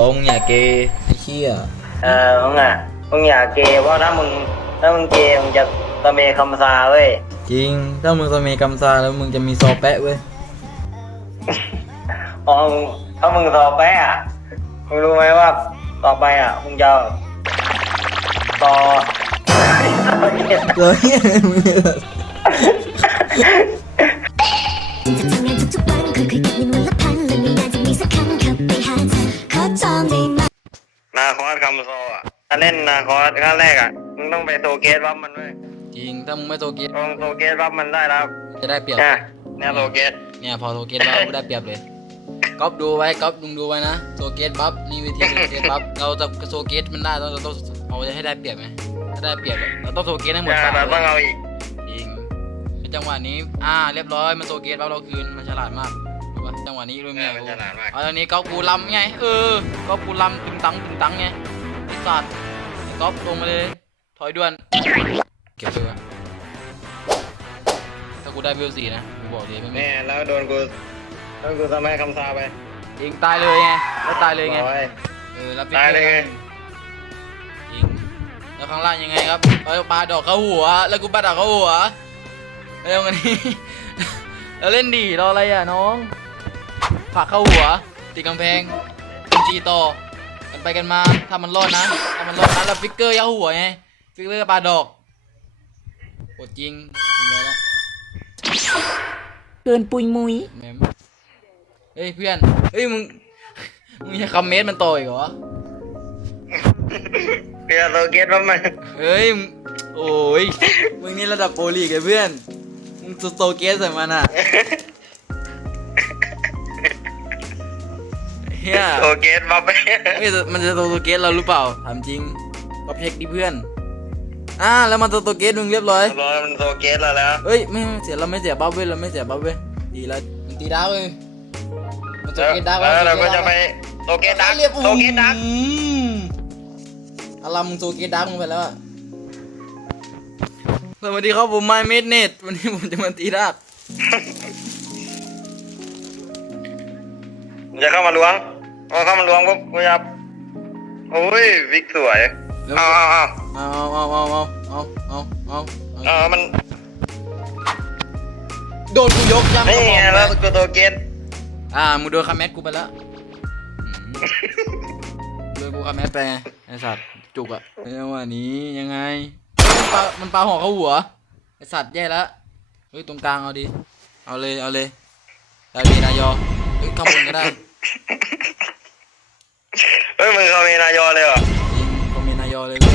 โอ้มึงอย่าเกย์ไอ้เหี้ยเออมึงอะมึงอย่าเกย์เพราะถ้ามึงถ้ามึงเกย์มึงจะตะเมคำซาเว้ยจริง ถ้ามึงสมีกำซาแล้วมึงจะมีซอแปะเว้ยอ๋อมึงถ้ามึงสอบไปอะมึงรู้ไหมว่าต่อไปอะมึงจะต่อเกย์มึง นาคอสคำโซอะถ้าเล่นนาคอสขั้นแรกอะมึงต้องไปโซเกตรับมันเว้ยจริงถ้ามึงไม่โซเกตลองโซเกตรับมันได้แล้วจะได้เปรียบเนี่ยเนี่ยโซเกต เนี่ยพอโซเกตแล้วกูได้เปรียบเลยก๊อปดูไว้ก๊อปลุงดูไว้นะโซเกตบัฟนี่วิธีโซเกตบัฟเราจะโซเกตมันได้เราต้องเอาให้ได้เปรียบไหมถ้าได้เปรียบเราต้องโซเกตให้หมดเนี่ยปากเราต้องเลยเอาอีกจริงจังหวะนี้ อ่า เรียบร้อย มันโซเกตแล้วเราคืน มันฉลาดมากรู้ปะจังหวะนี้รู้ไหมเนี่ยมันฉลาดมากเอาตอนนี้ก๊อฟกูลำไง เออก๊อฟกูลำตึงตังตึงตังไงไอ้ สัตว์ไอ้ก๊อฟลงมาเลย ถอยด่วน เก็บตัวถ้ากูได้เวลสี่นะกูบอกเลยไม่มีเนี่ยแล้วโดนกูโดนกูทำให้คำซาไปยิงตายเลยไงแล้วตายเลยไงร้อยเออแล้วตายเลยไง ยิงแล้วข้างล่างยังไงครับเอาปลาดอกเข้าหัว แล้วกูปาดอกเข้าหัวแล้วกันนี้แล้วเล่นดีรออะไรอะน้องผลักเข้าหัวตีกำแพงเป็นจีต่อ กันไปกันมาถ้ามันรอดนะถ้ามันรอดนะแล้วฟิกเกอร์ยัดหัวไงฟิกเกอร์ปลาดอกโหดจริงเป็นไงล่ะเกินปุยมุยแม่มเฮ้ยเพื่อนเฮ้ยมึงมึงจะคอมเมนต์มันต่ออีกเหรอเปียโซเกตรับมันเฮ้ยมึงโอ้ยมึงนี่ระดับโปรลีกไอ้เพื่อนมึงสโตเกสใส่มันอะ ฮียโซเกตรับไปเฮ้ยมันจะสโตเกสเราหรือเปล่าถามจริงก็เช็คดิเพื่อนอ่าแล้วมันสโตเกสมึงเรียบร้อยร้อยมันโซเกตแล้วแล้วเฮ้ยไม่เสียเราไม่เสียบัฟเว้ยเราไม่เสียบัฟเว้ยดีแล้วมันตีดาวเว้ยมันสโตเกสดาวแล้วเราก็จะไปโซเกตดักเรียบโซเกตดักอืมอะไรมึงโซเกตดักมึงไปแล้วอะสวัสดีครับผมไมเมดเน็ตวันนี้ผมจะมาตีดาบจะเข้ามาล้วง พอเข้ามาล้วงปุ๊บกูจะโอ้ยวิกสวยแล้วเอาเอาเอาเอาเอาเอาเอาเอาเอาเอาเออมันโดนกูยกย่ำนี่สมไงองแล้วไปกูโซเกตอ่ามึงโดนคาแมสกูไปแล้วอืมโดนกูคาแมสไปไงไอสัตว์จุกอะจังหวะนี้ยังไงเฮ้ยมันปามันปาหัวเข้าหัวไอสัตว์แย่แล้วเฮ้ยตรงกลางเอาดิเอาเลยเอาเลยดาวีนายอเฮ้ยข้างบนก็ได้ เฮ้ยมึงเข้าเมนายอเลยเหรอยิงคอมเมนต์นายอเลยเพื่อน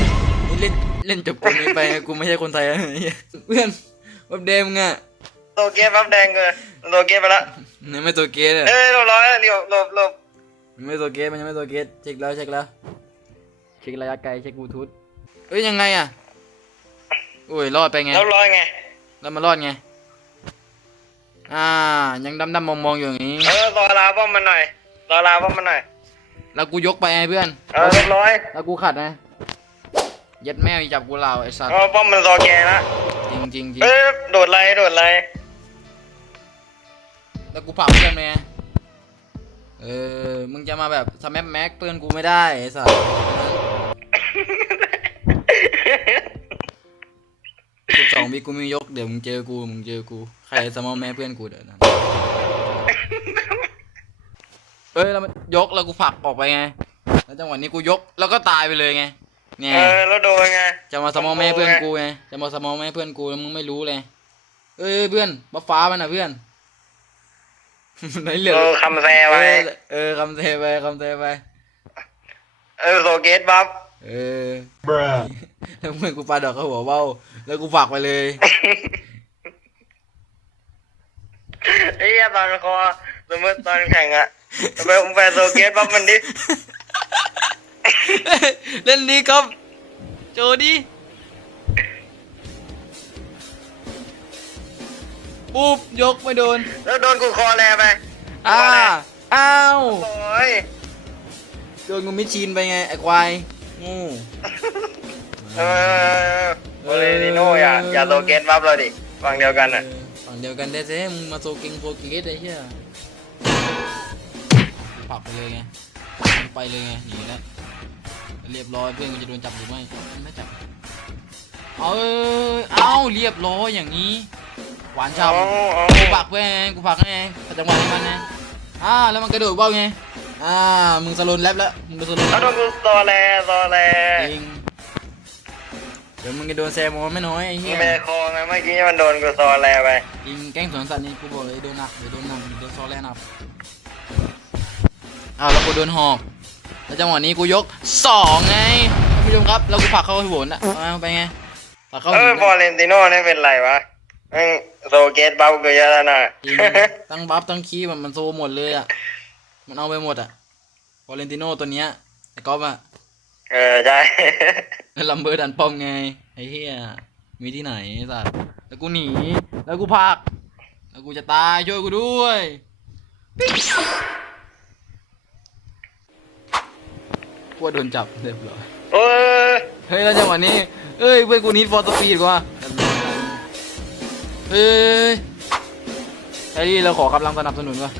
นี่เล่นเล่นจบเกมนี้ไปกูไม่ใช่คนไทยนะเหี้ยเพื่อนแบบเดมงอะโซเกตปั๊บแดงเลยโซเกตไปละนี่ไม่ตัวเกตอะเอ้ยเรียบร้อยแล้วเรียบหลบหลบมันไม่ตัวเกตมันยังไม่ตัวเกตเช็คแล้วเช็คแล้วเช็คระยะไกลเช็คบลูทูธเอ้ยยังไงอะโอ้ยรอดไปไงเรียบร้อยไง แล้วมารอดไง อ่า ยังดำดำมองมองๆอยู่อย่างนี้ เออรอลาป้อมมันหน่อยรอลาป้อมมันหน่อย แล้วกูยกไปไงเพื่อน เออเรียบร้อยแล้วกูขัดนะยัดแม่งจับกูเหล่าไอ้สัตว์เออป้อมมันโซเกตละจริงจริงจริงเอ้ยโดดไรโดดไรแล้วกูเผาเพื่อนไปไงเออมึงจะมาแบบสแมปแม็กเพื่อนกูไม่ได้ไอ้สัสสิบสองวิกูไม่ยกเดี๋ยวมึงเจอกูมึงเจอกูใครสมอลแม่เพื่อนกูเดี๋ยวนั้น เอ้ยแล้วมันยกแล้วกูผลักออกไปไง แล้วจังหวะนี้กูยกแล้วก็ตายไปเลยไง เนี่ย เออแล้วโดนไง จะมาสมอลแม่เพื่อนกูไง จะมาสมอลแม่เพื่อนกูแล้วมึงไม่รู้เลย เอ้ยเพื่อนบัฟฟ้ามันอะเพื่อนไหนเหลือเออคำแซไว้เออเออคำเทไปคำเทไป เออโซเกตบัฟ เออแล้วเมื่อกูปาดอกเข้าหัวเบ้า แล้วกูฝากไปเลยไอ้เหี้ยตอนคอสมมติตอนแข่งอะ ไปมึงไปโซเกตบัฟมันดิเล่นดีครับ โจดีปุ๊บยกไม่โดน แล้วโดนกูคอแลไปอ้าคอแลอ้าวโอ้ยโดนกูมิดชีนไปไงไอ้ควายงูเออโอเลนิโน่อย่าอย่าโซเกตบัฟเราดิฟังเดียวกันอะเออฝั่งเดียวกันแท้ๆมึงมาโซกิงโซกิงเกตไอ้เหี้ย ผลักไปเลยไงไปเลยไงหนีแล้วเรียบร้อยเพื่อนกูจะโดนจับหรือไม่ไม่จับเอาเอ้ยเอาเรียบร้อยอย่างนี้ หวานเอาฉ่ำเอากูปักเพื่อนไงกูปักไงแต่จังหวะนี้มันไงอ่าแล้วมันกระโดดเบ้าไงอ่ามึงสโลนแลบแล้วมึงไปสโลนเอาโดนกูตอแลตอแลจริงเดี๋ยวมึงจะโดนแซมอนไม่น้อยไอ้มึเหี้งยไม่ได้คอไงเมื่อกี้มันโดนกูตอแลไปจริงแกล้งสวนสัตว์นี่กูบอกเลยโดนหนักเดี๋ยวโดนหนักเดี๋ยวโดนซอแลหนัก อ้าวแล้วกูโดนหอกแล้วจังหวะนี้กูยกสองไงท่านผู้ชมครับแล้วกูผลักเข้าหัวน่ะเอาไปไงผลักเข้าเอหัอวฟอเรนติโน่นี่เป็นไรวะแม่งโซเกตเบากูเยอะแล้วนะจริงตั้งบัฟตั้งคีย์มันมันโซหมดเลยอะมันเอาไปหมดอะวาเลนติโนตัวเนี้ยไอ้ก๊อฟอะเออใช่แล้วลัมเบอร์ดันป้อมไงไอ้เหี้ยมีที่ไหนไอ้สัตว์แล้วกูหนีแล้วกูพัก แล้วกูจะตายช่วยกูด้วย กลัวโดนจับเรียบร้อยโอ้ยเฮ้ยแล้วจังหวะนี้เอ้ยเพื่อนกูนิดฟอร์สปีดกว่าเฮ้ยไอ้นี่เราขอกำลังสนับสนุนก่อน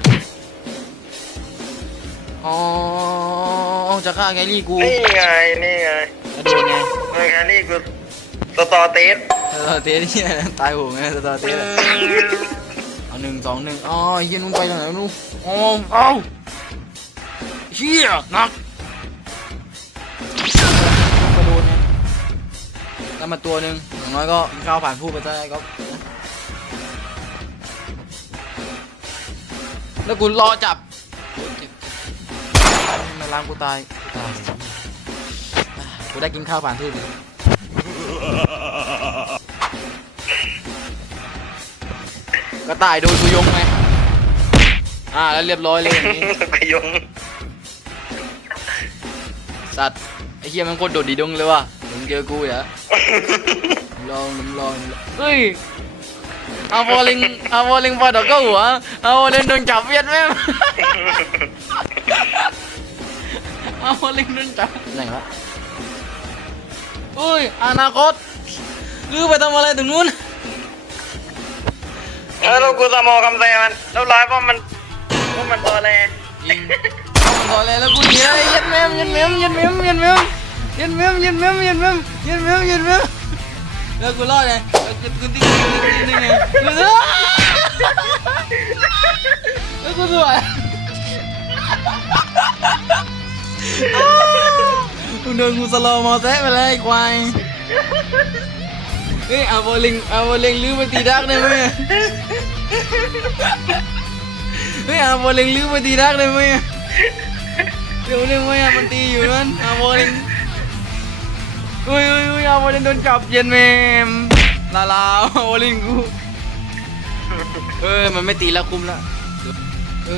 อ๋อจะฆ่าแกลี่กูนี่ไงนี่ไงแล้วโดนไงมึงแค่นี้กูสตอเตสสตาร์เตสที่ไหนตายโหงไงสตาร์เตสอะเอาหนึ่งสองหนึ่งอ๋อเฮียนุ่นไปไหนนู่นอ๋อเอาเฮียหนัก ได้มาตัวหนึ่งอย่างน้อยก็ข้าวผ่านผู้ไปได้ก็แล้วกูรอจับโอ๊ยเจ็บเจ็บมาล้างกูตายกูตายอะกูได้กินข้าวผ่านทื่อเลยกระต่ายโดนกูยงไหมอ่าแล้วเรียบร้อยเลยอย่างนี้กยง สัตว์ไอ้เหี้ยมันโคตรโดดดีดงเลยว่ะ มึงเจอกูเหรอลองลองลองเฮ้ยเอาบอลลิงเอาบอลลิงพอดอกก็หัวเอาบอลลิงโดนจับเวียดแม่งเอาบอลลิงโดนจับไหนวะอุ้ยอนาคตลือไปทำอะไรตรงนู้นเออแล้วกูสมอคำแซมันแล้วร้ายเพราะมันเพราะมันตอแลยิงเอามันก่อนเลยแล้วกูหนีเลยยันแมมยันแมมยันแมมยันแมม ยันแมมยันแมมยันแมมยันแมมยันแมมแล้วกูรอดไงแล้วกูกูติ๊กติ๊กติ๊กติ๊กไงกูรอดแล้วกูสวยมึงโดนกูสโลมอเตะไปเลยควายเฮ้ยเอาโบลิงเอาโบลิงลื้อไปตีดักได้ไหมเฮ้ยเอาโบลิงลื้อไปตีดักได้ไหมเดี๋ยวเรื่องไม่อะมันตีอยู่นั่นเอาโบลิง อุ้ยอุ้โบลิงโดนจับเย็นแมมลาลาเอลิงกูเออมันไม่ตีแล้วคุมล้วเอ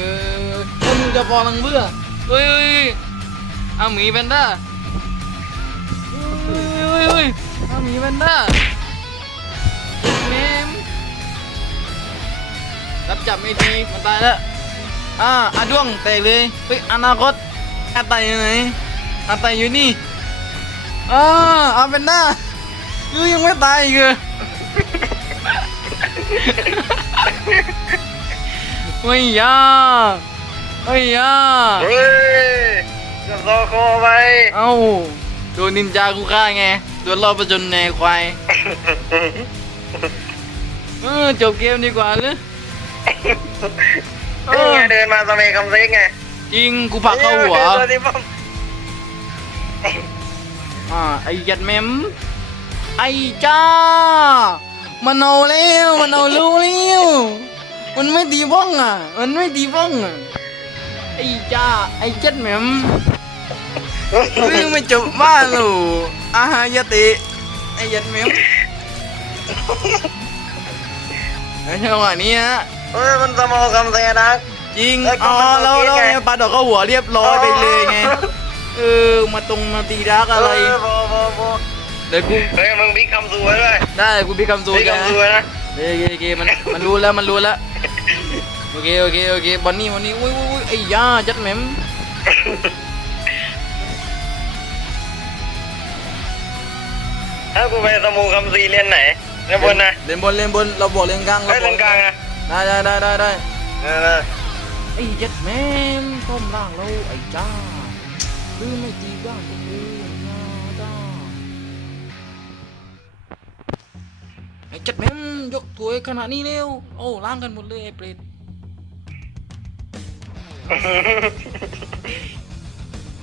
อมึงจะฟอลังเบื่อเฮ้ยเอาหมีแพนด้าเฮ้ยเฮ้ยเอาหมีแพนด้าแมมรับจับไม่ทีมันตายแล้วอ่าอาด้วงแตกเลยเฮ้ยอนาคตอาไตอยู่ไหนอาไตอยู่นี่ อ่าอาเป็นหน้ายูยังไม่ตายอีกเหรอไม่ยากไม่ยากเฮ้ยจะโซโคไป เอ้าโดนนินจากูฆ่าไงโดนรอบประจนในควายเออจบเกมดีกว่าเลยเอนี่อไงเดินมาสเมคำเซ็กไง จริงกูผลักเข้าหัวตัวที่ป้ อมอ่าไอ้ยัดเมมไอ้จ้า มันเอาแล้วมันเอาลูกแล้วมันไม่ตีบ้องอะ มันไม่ตีบ้องอะไอ้จ้าไอ้ยัดเมมเรื่องไม่จบบ้านหรออาหายติไอ้ยัดเมมในจังหวะนี้ฮะเฮ้ยมันสมอคำแซนะจริงเอ้ยก็อ๋อมันแล้วโอเคแล้วไงไงปลาดอกเข้าหัวเรียบร้อยไปเลยไงอ๋อ เออมาตรงมาตีรักอะไรเออพอพอพอเดี๋ยวกูเฮ้ยมึงบิ๊กคำซูไว้ด้วยได้กูพี่คำซูบิ๊กแกคำซูไว้นะโอเคโอเคมันมันรู้แล้วมันรู้แล้วโอเคโอเคโอเคบอนนี่บอนนี่อุ้ยอุ้ยอุ้ยไอ้ยาจัดแหมมถ้ากูไปสมูคำซีเรียนไหนเรียนบนนะเล่นบนเล่นบนเราบอกเล่นกลางเฮ้ยบเรีอยนกลางนะได้ได้ได้ได้ได้เออไอ้ยัดแหมมต้มล่างแล้วไอ้จ้าหรือไม่ตีบ้างก็คือนาจ้า ไอ้จัดแม่มยกถ้วยขนาดนี้เร็ว โอ้ล้างกันหมดเลยไอ้เปรต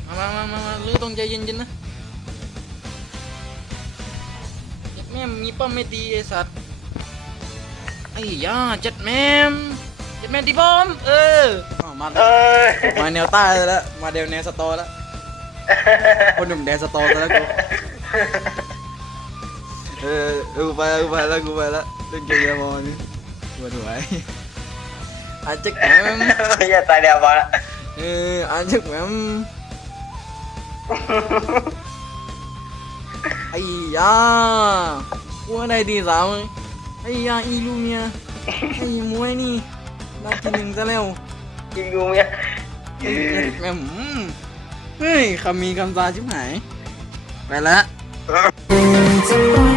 มามามามามาลือต้องใจเย็นๆนะจัดแม่มมีป้อมไม่ตีไอ้สัตว์ ไอ้ย่าจัดแม่มจัดแม่มตีป้อม เอออ้าวมาเอ้ย มาแนวใต้แล้ว มาเดวแนวสตอแล้ว คนหนุ่มแดนสตอแล้วกูเออเออกูไปแล้วกูไปแล้วกูไปแล้วเล่นเกมมอนปวดหัวอาจักแหมมอย่าตายเดียวมาละเอออาจักแหมมไอ้ยากูว่าได้ดีสาวเลยไอ้ยาอีลูเมียไอ้มวยนี่ได้ที่หนึ่งซะแล้วยิงกูเมียแม่หืม เฮ้ยคำมีคำตาชิบหาย ไปละจะ